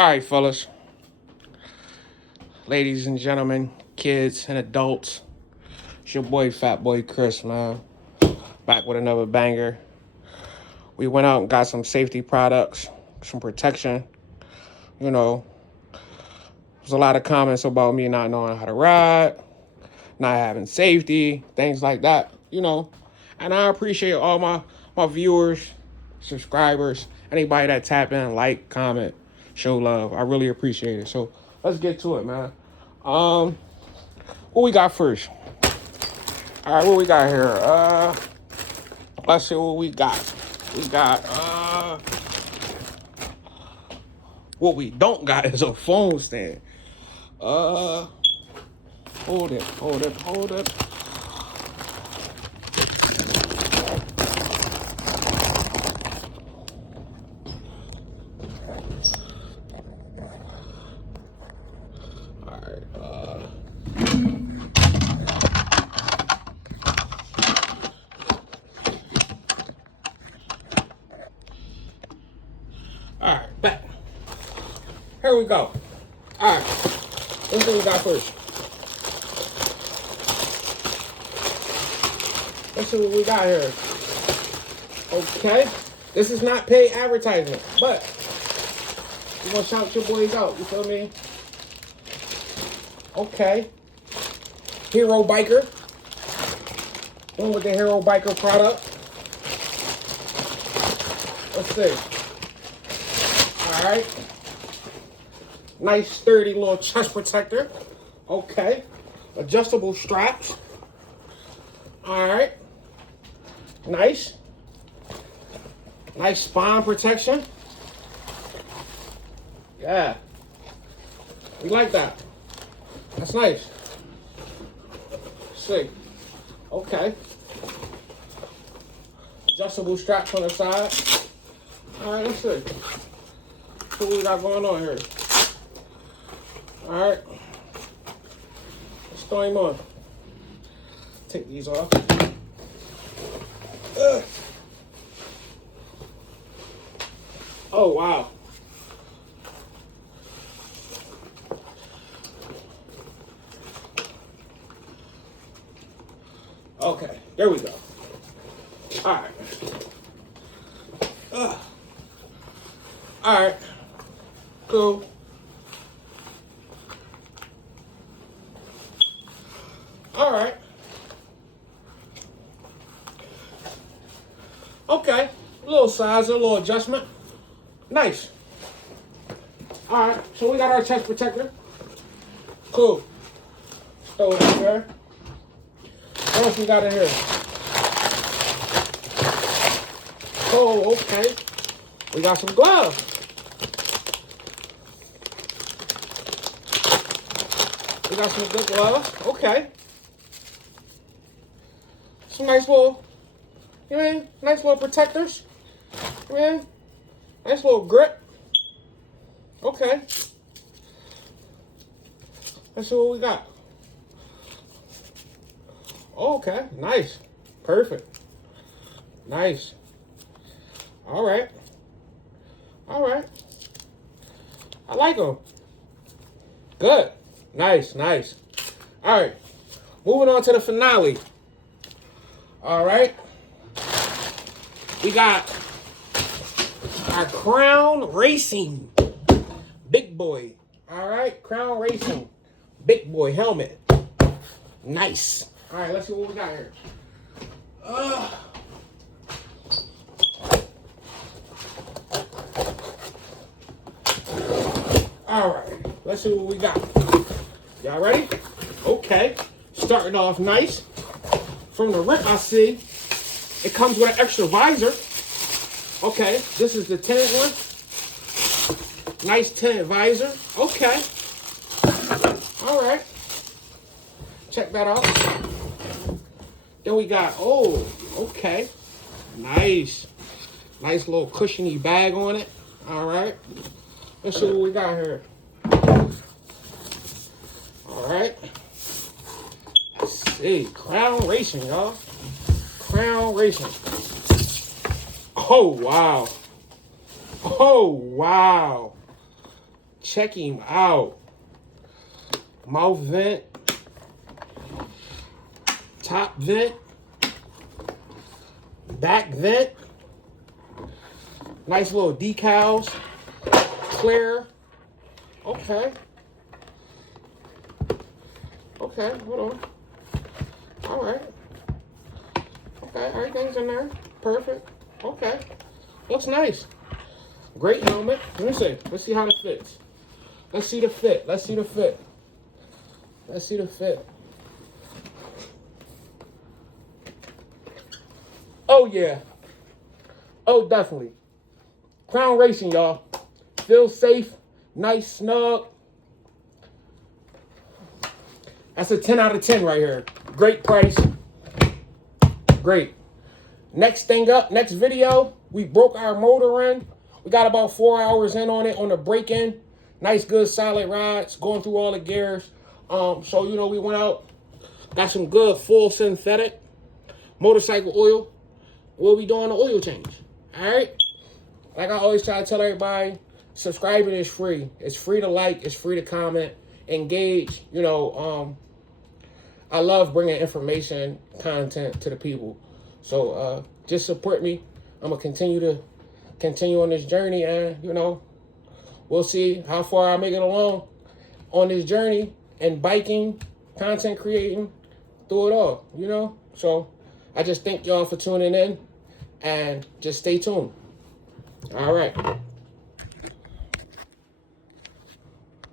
All right, fellas, ladies and gentlemen, kids and adults, it's your boy Fat Boy Chris, man. Back with another banger. We went out and got some safety products, some protection. You know, there's a lot of comments about me not knowing how to ride, not having safety, things like that. And I appreciate all my viewers, subscribers, anybody that tap in, like, comment, show love. I really appreciate it. So let's get to it, man. What we got first? All right, what we got here? Let's see what we got. We got what we don't got is a phone stand. Hold it. All right. All right, back. Here we go. All right, let's see what we got first. Let's see what we got here. Okay, this is not paid advertisement, but we're gonna shout your boys out. You feel me? Okay, Hero Biker. One with the Hero Biker product. Let's see. All right. Nice sturdy little chest protector. Okay. Adjustable straps. All right. Nice. Nice spine protection. Yeah. We like that. That's nice. See. Okay. Adjustable straps on the side. All right, let's see. What we got going on here? All right. Let's throw him on. Take these off. Ugh. Oh, wow. Okay, there we go. All right. Ugh. All right. Cool. All right. Okay. A little size, a little adjustment. Nice. All right. So we got our chest protector. Cool. Throw it in there. What else we got in here? Oh, okay. We got some gloves. We got some good gloves. Okay. Some nice little, nice little protectors. Nice little grip. Okay. Let's see what we got. Okay. Nice. Perfect. Nice. All right. All right. I like them. Good. Nice. All right. Moving on to the finale. All right. We got our Crown Racing Big Boy. All right. Crown Racing Big Boy helmet. Nice. All right. Let's see what we got here. All right. Let's see what we got. Y'all ready? Okay. Starting off nice. From the rip, I see it comes with an extra visor. Okay. This is the tinted one. Nice tinted visor. Okay. All right. Check that out. Then we got, okay. Nice. Nice little cushiony bag on it. All right. Let's see what we got here. All right. Let's see. Crown Racing, y'all. Crown Racing. Oh, wow. Oh, wow. Check him out. Mouth vent. Top vent. Back vent. Nice little decals. Clear. Okay. Okay, hold on. All right. Okay, everything's in there. Perfect. Okay. Looks nice. Great helmet. Let me see. Let's see how it fits. Let's see the fit. Let's see the fit. Let's see the fit. Oh, yeah. Oh, definitely. Crown Racing, y'all. Feels safe. Nice, snug. That's a 10 out of 10 right here. Great price. Great. Next thing up, next video, we broke our motor in. We got about 4 hours in on it on the break-in. Nice, good, solid rides, going through all the gears. So, you know, we went out, got some good full synthetic motorcycle oil. We'll be doing the oil change. All right? Like I always try to tell everybody, subscribing is free. It's free to like. It's free to comment. Engage. You know, I love bringing information, content to the people. So just support me. I'm going to continue on this journey. And, you know, we'll see how far I make it along on this journey and biking, content creating, through it all, you know. So I just thank y'all for tuning in and just stay tuned. All right.